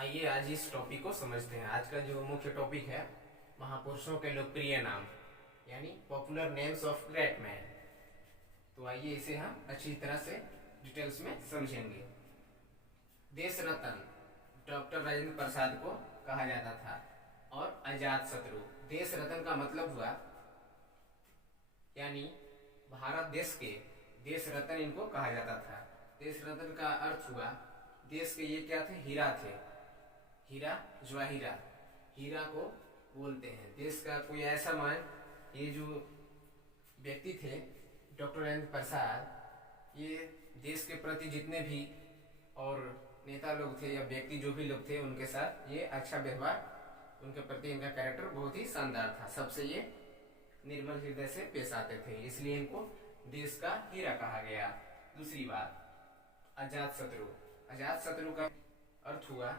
आइए आज इस टॉपिक को समझते हैं। आज का जो मुख्य टॉपिक है महापुरुषों के लोकप्रिय नाम यानी popular names of great man. तो आइए इसे हम अच्छी तरह से डिटेल्स में समझेंगे। देश रत्न डॉक्टर राजेंद्र प्रसाद को कहा जाता था और अजात शत्रु। देश रत्न का मतलब हुआ यानी भारत देश के देश रत्न इनको कहा जाता था। देश रत्न का अर्थ हुआ देश के ये क्या थे, हीरा थे, हीरा जवाहिरा, हीरा को बोलते हैं। देश का कोई ऐसा मान, ये जो व्यक्ति थे डॉक्टर राजेंद्र प्रसाद, ये देश के प्रति जितने भी और नेता लोग थे या व्यक्ति जो भी लोग थे उनके साथ ये अच्छा व्यवहार, उनके प्रति इनका कैरेक्टर बहुत ही शानदार था। सबसे ये निर्मल हृदय से पेश आते थे, इसलिए इनको देश का हीरा कहा गया। दूसरी बात, अजात शत्रु। अजात शत्रु का अर्थ हुआ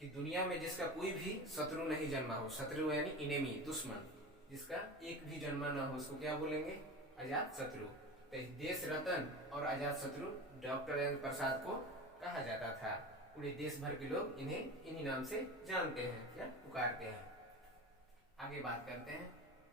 कि दुनिया में जिसका कोई भी शत्रु नहीं जन्मा हो, शत्रु यानी इनेमी, दुश्मन, जिसका एक भी जन्मा ना हो, उसको क्या बोलेंगे, अजात शत्रु। तो देश रत्न और अजात शत्रु डॉक्टर राजेंद्र प्रसाद को कहा जाता था। पूरे देश भर के लोग इन्हें इन्हीं नाम से जानते हैं या पुकारते हैं। आगे बात करते हैं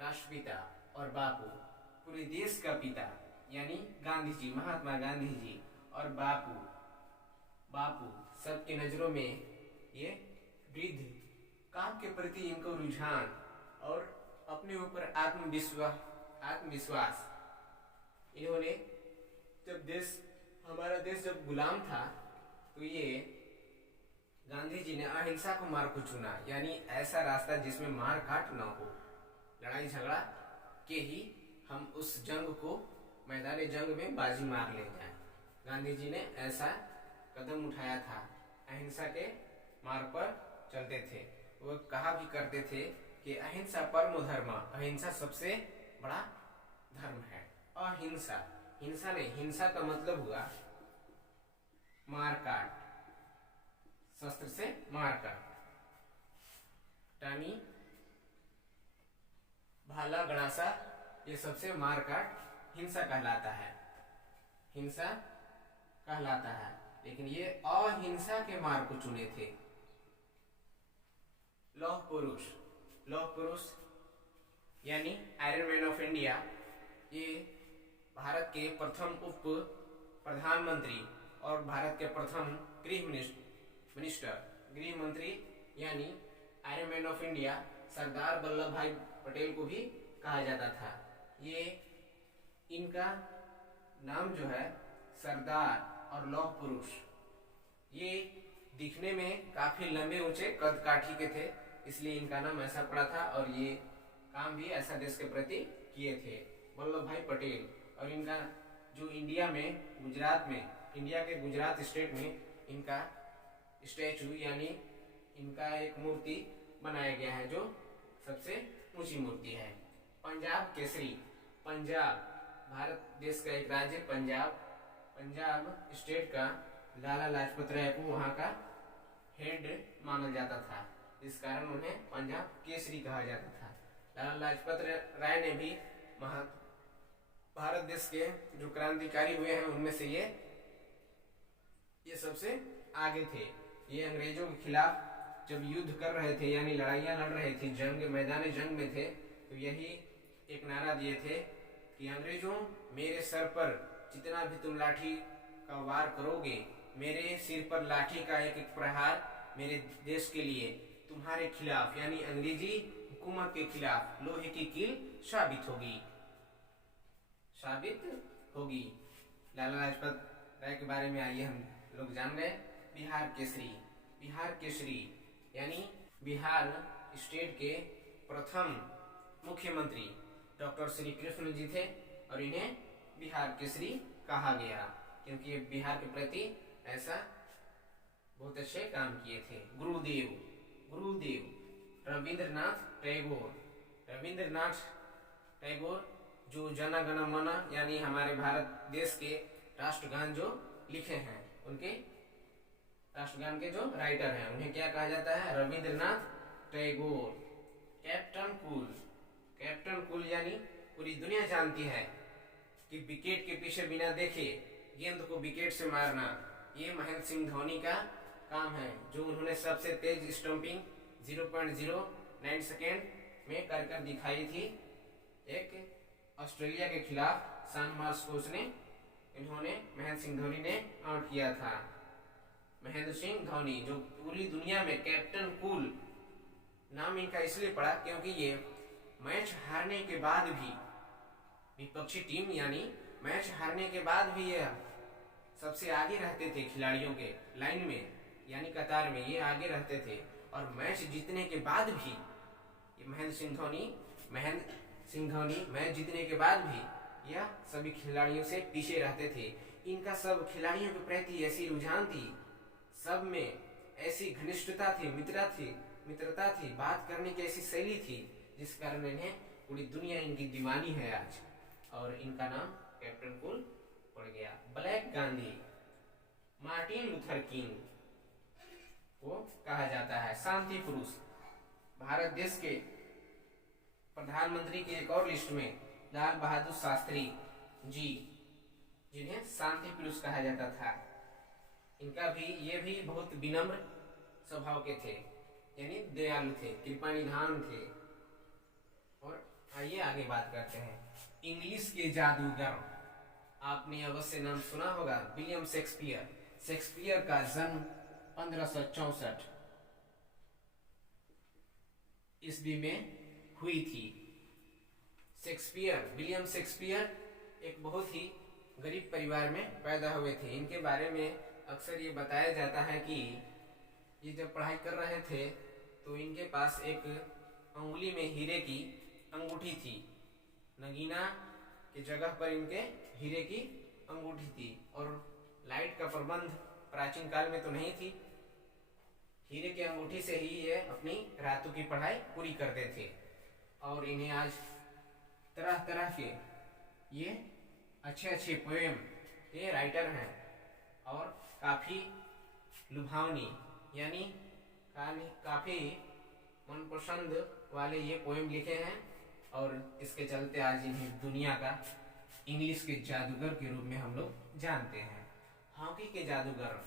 राष्ट्रपिता और बापू। पूरे देश का पिता यानी गांधी जी, महात्मा गांधी जी, और बापू, बापू सबकी नजरों में ये वृद्ध, काम के प्रति इनको रुझान और अपने ऊपर आत्मविश्वास। इन्होंने जब हमारा देश जब गुलाम था तो ये गांधी जी ने अहिंसा को मार्ग को चुना, यानी ऐसा रास्ता जिसमें मार काट न हो, लड़ाई झगड़ा के ही हम उस जंग को, मैदान जंग में बाजी मार ले जाएं। गांधी जी ने ऐसा कदम उठाया था, अहिंसा के मार्ग पर चलते थे। वो कहा भी करते थे कि अहिंसा परमो धर्म, अहिंसा सबसे बड़ा धर्म है। अहिंसा, हिंसा नहीं, हिंसा का मतलब हुआ मार काट, शस्त्र से मार काट, टानी, भाला, गणासा, ये सबसे मार काट हिंसा कहलाता है, हिंसा कहलाता है। लेकिन ये अहिंसा के मार्ग को चुने थे। लौह पुरुष, लौह पुरुष यानी आयरन मैन ऑफ इंडिया, ये भारत के प्रथम उप प्रधानमंत्री और भारत के प्रथम गृह गृह मंत्री यानी iron man of India Sardar Vallabh भाई पटेल को भी कहा जाता था। ये इनका नाम जो है सरदार और लौह पुरुष, ये दिखने में काफी लंबे ऊंचे कद काठी के थे, इसलिए इनका नाम ऐसा पड़ा था और ये काम भी ऐसा देश के प्रति किए थे, वल्लभ भाई पटेल। और इनका जो इंडिया में, गुजरात में, इंडिया के गुजरात स्टेट में इनका स्टैचू यानी इनका एक मूर्ति बनाया गया है जो सबसे ऊंची मूर्ति है। पंजाब केसरी, पंजाब भारत देश का एक राज्य, पंजाब स्टेट का लाला लाजपत राय को वहां का हेड माना जाता था, इस कारण उन्हें पंजाब केसरी कहा जाता था। लाला लाजपत राय ने भी भारत देश के जो क्रांतिकारी हुए हैं उनमें से ये सबसे आगे थे। ये अंग्रेजों के खिलाफ जब युद्ध कर रहे थे यानी लड़ाइयां लड़ रहे थे, जंग मैदान जंग में थे, तो यही एक नारा दिए थे कि अंग्रेजों, मेरे सर पर जितना भी तुम लाठी का वार करोगे, मेरे सिर पर लाठी का एक एक प्रहार मेरे देश के लिए, तुम्हारे खिलाफ यानी अंग्रेजी हुकूमत के खिलाफ लोहे की कील साबित होगी। लाला लाजपत राय के बारे में आइए हम लोग जान गए। बिहार केसरी, बिहार केसरी यानी बिहार स्टेट के प्रथम मुख्यमंत्री डॉक्टर श्री कृष्ण जी थे और इन्हें बिहार केसरी कहा गया क्योंकि ये बिहार के प्रति ऐसा बहुत अच्छे काम किए थे। गुरुदेव, रविंद्रनाथ टैगोर जो जन गण मन यानी हमारे भारत देश के राष्ट्रगान जो लिखे हैं, उनके राष्ट्रगान के जो राइटर हैं उन्हें क्या कहा जाता है, रविंद्रनाथ टैगोर। कैप्टन कूल यानी पूरी दुनिया जानती है कि विकेट के पीछे बिना देखे गेंद को विकेट से मारना ये महेंद्र सिंह धोनी का काम है, जो उन्होंने इन्होंने सबसे तेज स्टंपिंग 0.09 सेकेंड में कर दिखाई थी। एक ऑस्ट्रेलिया के खिलाफ सान मार्कोस ने इन्होंने महेंद्र सिंह धोनी ने आउट किया था। महेंद्र सिंह धोनी जो पूरी दुनिया में कैप्टन कूल नाम इनका इसलिए पड़ा क्योंकि ये मैच हारने के बाद भी विपक्षी टीम यानी मैच हारने के बाद भी ये सबसे आगे रहते थे खिलाड़ियों के लाइन में यानी कतार में ये आगे रहते थे। और मैच जीतने के बाद भी ये महेंद्र सिंह धोनी मैच जीतने के बाद भी यह सभी खिलाड़ियों से पीछे रहते थे। इनका सब खिलाड़ियों के प्रति ऐसी रुझान थी, सब में ऐसी घनिष्ठता थी, मित्रता थी, बात करने की ऐसी शैली थी जिस कारण इन्हें पूरी दुनिया इनकी दीवानी है आज, और इनका नाम कैप्टन कूल पड़ गया। Black Gandhi Martin Luther king को कहा जाता है शांति पुरुष। भारत देश के प्रधानमंत्री की एक और लिस्ट में लाल बहादुर शास्त्री जी, जिन्हें शांति पुरुष कहा जाता था, ये भी बहुत विनम्र स्वभाव के थे, यानी दयालु थे, कृपा निधान थे। और आइए आगे बात करते हैं। इंग्लिश के जादूगर, आपने अवश्य नाम सुना होगा, विलियम शेक्सपियर। शेक्सपियर का जन्म 1564 ईस्वी में हुई थी। विलियम शेक्सपियर एक बहुत ही गरीब परिवार में पैदा हुए थे। इनके बारे में अक्सर ये बताया जाता है कि ये जब पढ़ाई कर रहे थे तो इनके पास एक अंगुली में हीरे की अंगूठी थी। नगीना की जगह पर इनके हीरे की अंगूठी थी, और लाइट का प्रबंध प्राचीन काल में तो नहीं थी। हीरे की अंगूठी से ही ये अपनी रातों की पढ़ाई पूरी करते थे। और इन्हें आज तरह तरह के ये अच्छे पोएम के राइटर हैं, और काफ़ी लुभावनी यानी काफ़ी मनपसंद वाले ये पोएम लिखे हैं, और इसके चलते आज इन्हें दुनिया का इंग्लिश के जादूगर के रूप में हम लोग जानते हैं। हॉकी के जादूगर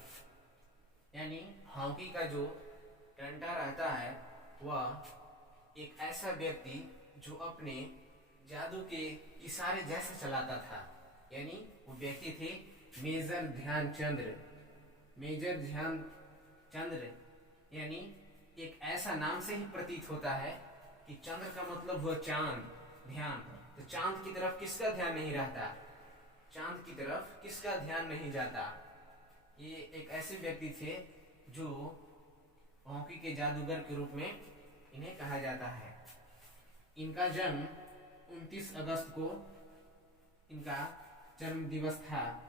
यानी हॉकी का जो डंडा रहता है वह एक ऐसा व्यक्ति जो अपने जादू के इशारे जैसे चलाता था, यानी वो व्यक्ति थे मेजर ध्यानचंद्र। यानी एक ऐसा नाम से ही प्रतीत होता है कि चंद्र का मतलब हुआ चांद, ध्यान। तो चांद की तरफ किसका ध्यान नहीं रहता, चांद की तरफ किसका ध्यान नहीं जाता। ये एक ऐसे व्यक्ति थे जो हॉकी के जादूगर के रूप में इन्हें कहा जाता है। इनका जन्म 29 अगस्त को इनका जन्म दिवस था।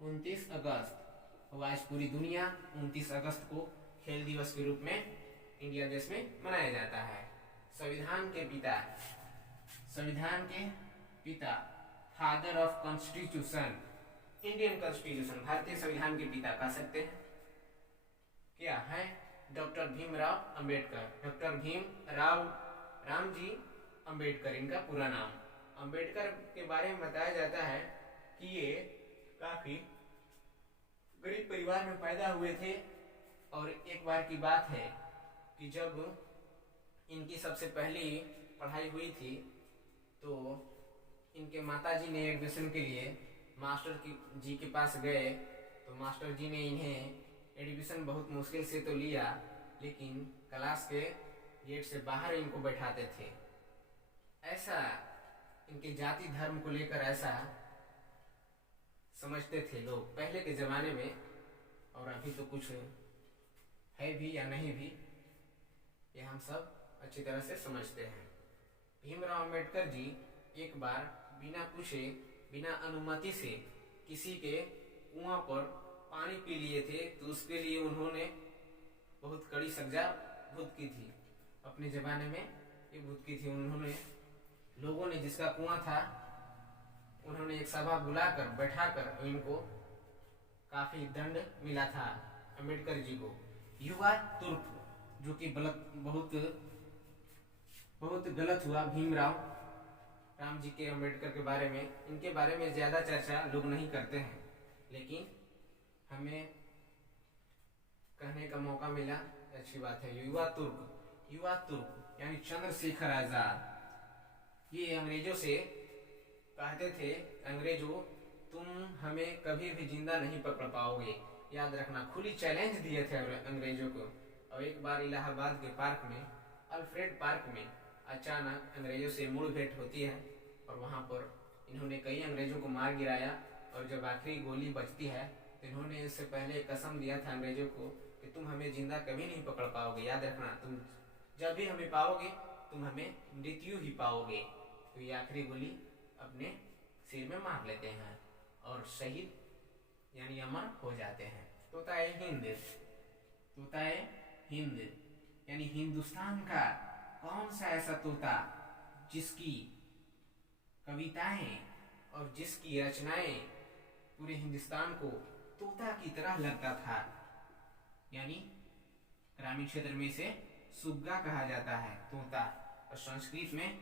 29 अगस्त, और आज पूरी दुनिया 29 अगस्त को खेल दिवस के रूप में इंडिया देश में मनाया जाता है। संविधान के पिता, father of constitution, Indian constitution, भारतीय संविधान के पिता कह सकते हैं, क्या है? डॉक्टर भीमराव अंबेडकर। डॉक्टर रामजी अंबेडकर इनका पूरा नाम। अंबेडकर के बारे में बताया जाता है कि ये काफी गरीब परिवार में पैदा हुए थे, और एक बार की बात है कि जब इनकी सबसे पहली पढ़ाई हुई थी तो इनके माताजी ने एडमिशन के लिए मास्टर जी के पास गए, तो मास्टर जी ने इन्हें एडमिशन बहुत मुश्किल से तो लिया, लेकिन क्लास के गेट से बाहर इनको बैठाते थे। ऐसा इनके जाति धर्म को लेकर ऐसा समझते थे लोग पहले के ज़माने में, और अभी तो कुछ है भी या नहीं भी, ये हम सब अच्छी तरह से समझते हैं। भीमराव अंबेडकर जी एक बार बिना पूछे, बिना अनुमति से किसी के कुआं पर पानी पी लिए थे, तो उसके लिए उन्होंने बहुत कड़ी सजा भुगत की थी। अपने ज़माने में ये भुगत की थी उन्होंने। लोगों ने, जिसका कुआं था, उन्होंने एक सभा बुलाकर बैठाकर इनको काफ़ी दंड मिला था अंबेडकर जी को। युवा तुर्क, जो कि बहुत गलत हुआ भीमराव राम जी के अंबेडकर के बारे में। इनके बारे में ज़्यादा चर्चा लोग नहीं करते हैं, लेकिन हमें कहने का मौका मिला, अच्छी बात है। युवा तुर्क यानी चंद्रशेखर आजाद, ये अंग्रेजों से कहते थे, अंग्रेजों तुम हमें कभी भी जिंदा नहीं पकड़ पाओगे, याद रखना। खुली चैलेंज दिए थे अंग्रेजों को। और एक बार इलाहाबाद के पार्क में, अल्फ्रेड पार्क में अचानक अंग्रेजों से मुठभेड़ होती है और वहाँ पर इन्होंने कई अंग्रेजों को मार गिराया। और जब आखिरी गोली बचती है तो इन्होंने इससे पहले कसम दिया था अंग्रेजों को कि तुम हमें जिंदा कभी नहीं पकड़ पाओगे, याद रखना, तुम जब भी हमें पाओगे तुम हमें मृत्यु ही पाओगे। तो ये आखिरी गोली अपने सिर में मार लेते हैं और शहीद यानी अमर हो जाते हैं। तोताए हिंद यानी हिंदुस्तान का कौन सा ऐसा तोता जिसकी कविताएं और जिसकी रचनाएं पूरे हिंदुस्तान को तोता की तरह लगता था, यानी ग्रामीण क्षेत्र में इसे सुग्गा कहा जाता है, तोता, और संस्कृत में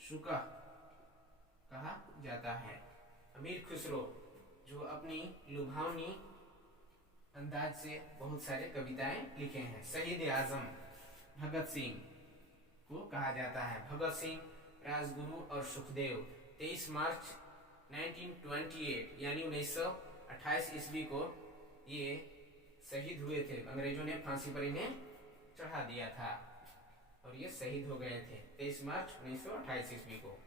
शुक कहा जाता है। अमीर खुसरो जो अपनी लुभावनी अंदाज से बहुत सारे कविताएं लिखे हैं। शहीद आजम भगत सिंह को कहा जाता है। भगत सिंह, राजगुरु और सुखदेव 23 मार्च 1928 यानी 1928 ईस्वी को ये शहीद हुए थे। अंग्रेजों ने फांसी पर इन्हें चढ़ा दिया था और ये शहीद हो गए थे 23 मार्च 1928 ईस्वी को।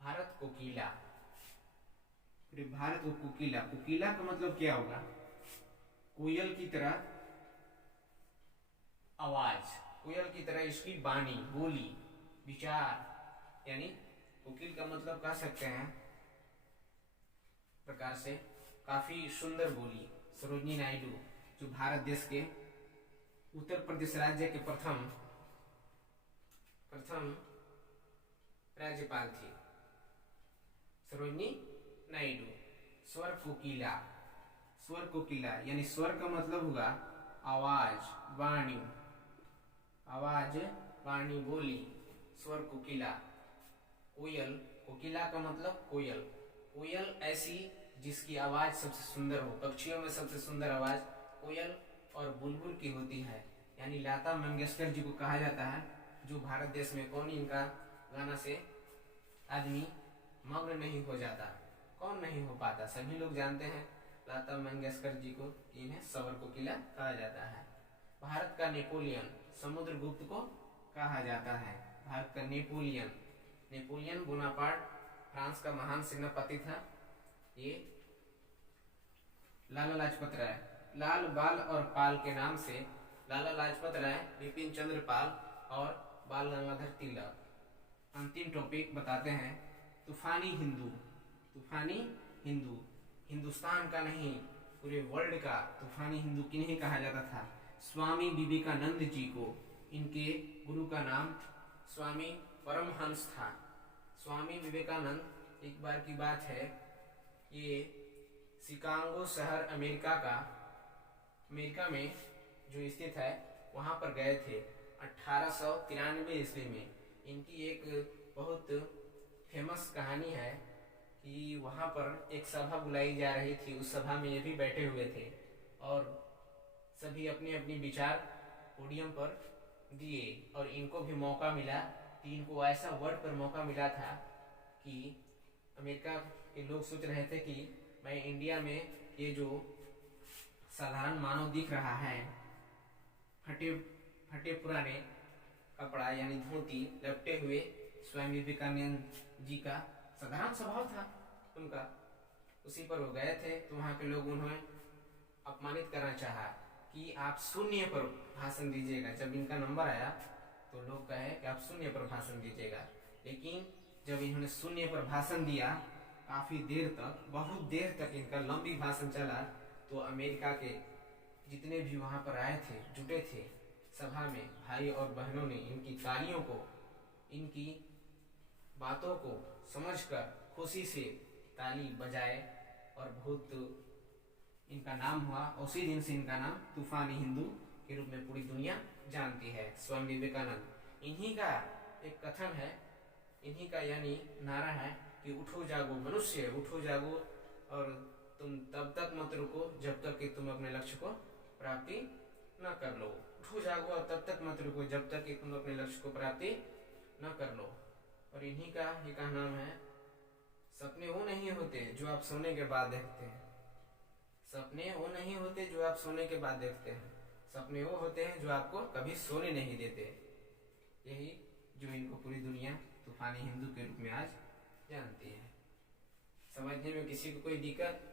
भारत कोकिला, भारत को कोकिला, कोकिला का मतलब क्या होगा? कोयल की तरह आवाज, कोयल की तरह इसकी वाणी, बोली, विचार, यानी कोकिल का मतलब कह सकते हैं प्रकार से काफी सुंदर बोली। सरोजिनी नायडू जो भारत देश के उत्तर प्रदेश राज्य के प्रथम राज्यपाल थी, सरोजिनी नायडू। स्वर कोकिला, स्वर कोकिला यानी स्वर का मतलब हुआ आवाज, वाणी, आवाज, वाणी, बोली, स्वर कोकिला। कोयल, कोकिला का मतलब कोयल, कोयल ऐसी जिसकी आवाज सबसे सुंदर हो, पक्षियों में सबसे सुंदर आवाज कोयल और बुलबुल की होती है, यानी लता मंगेशकर जी को कहा जाता है, जो भारत देश में कौन इनका गाना से आदमी मग्न नहीं हो जाता, कौन नहीं हो पाता, सभी लोग जानते हैं लता मंगेशकर जी को, इन्हें स्वर कोकिला कहा जाता है। भारत का नेपोलियन समुद्रगुप्त को कहा जाता है। भारत का नेपोलियन, नेपोलियन बोनापार्ट फ्रांस का महान सेनापति था। ये लाला लाजपत राय, लाल, बाल और पाल के नाम से लाला लाजपत राय, बिपिन चंद्र पाल और बाल गंगाधर तिलक। अंतिम टॉपिक बताते हैं, तूफानी हिंदू। तूफानी हिंदू हिंदुस्तान का नहीं पूरे वर्ल्ड का तूफानी हिंदू किन्हें कहा जाता था? स्वामी विवेकानंद जी को। इनके गुरु का नाम स्वामी परमहंस था। स्वामी विवेकानंद, एक बार की बात है, ये शिकागो शहर अमेरिका में जो स्थित है वहाँ पर गए थे 1893 ईस्वी में। इनकी एक बहुत फेमस कहानी है कि वहाँ पर एक सभा बुलाई जा रही थी, उस सभा में ये भी बैठे हुए थे और सभी अपने अपने विचार पोडियम पर दिए और इनको भी मौका मिला कि इनको ऐसा वर्ड पर मौका मिला था कि अमेरिका के लोग सोच रहे थे कि मैं इंडिया में ये जो साधारण मानव दिख रहा है, फटे पुराने कपड़ा यानी धोती लपटे हुए, स्वामी विवेकानंद जी का साधारण स्वभाव था उनका, उसी पर वो गए थे। तो वहाँ के लोग उन्हें अपमानित करना चाहा कि आप शून्य पर भाषण दीजिएगा। जब इनका नंबर आया तो लोग कहे कि आप शून्य पर भाषण दीजिएगा, लेकिन जब इन्होंने शून्य पर भाषण दिया काफी देर तक, बहुत देर तक इनका लंबी भाषण चला, तो अमेरिका के जितने भी वहाँ पर आए थे, जुटे थे सभा में, भाई और बहनों ने इनकी तालियों को, इनकी बातों को समझकर खुशी से ताली बजाए और बहुत इनका नाम हुआ। उसी दिन से इनका नाम तूफानी हिंदू के रूप में पूरी दुनिया जानती है, स्वामी विवेकानंद। इन्हीं का एक कथन है, इन्हीं का यानी नारा है कि उठो जागो मनुष्य, उठो जागो और तुम तब तक मत रुको जब तक कि तुम अपने लक्ष्य को प्राप्ति न कर लो। उठो जागो और तब तक मत रुको जब तक कि तुम अपने लक्ष्य को प्राप्ति न कर लो। और इन्हीं का ही का नाम है, सपने वो नहीं होते जो आप सोने के बाद देखते हैं। सपने वो नहीं होते जो आप सोने के बाद देखते हैं, सपने वो होते हैं जो आपको कभी सोने नहीं देते। यही जो इनको पूरी दुनिया तूफानी हिंदू के रूप में आज जानती है। समझने में किसी को कोई दिक्कत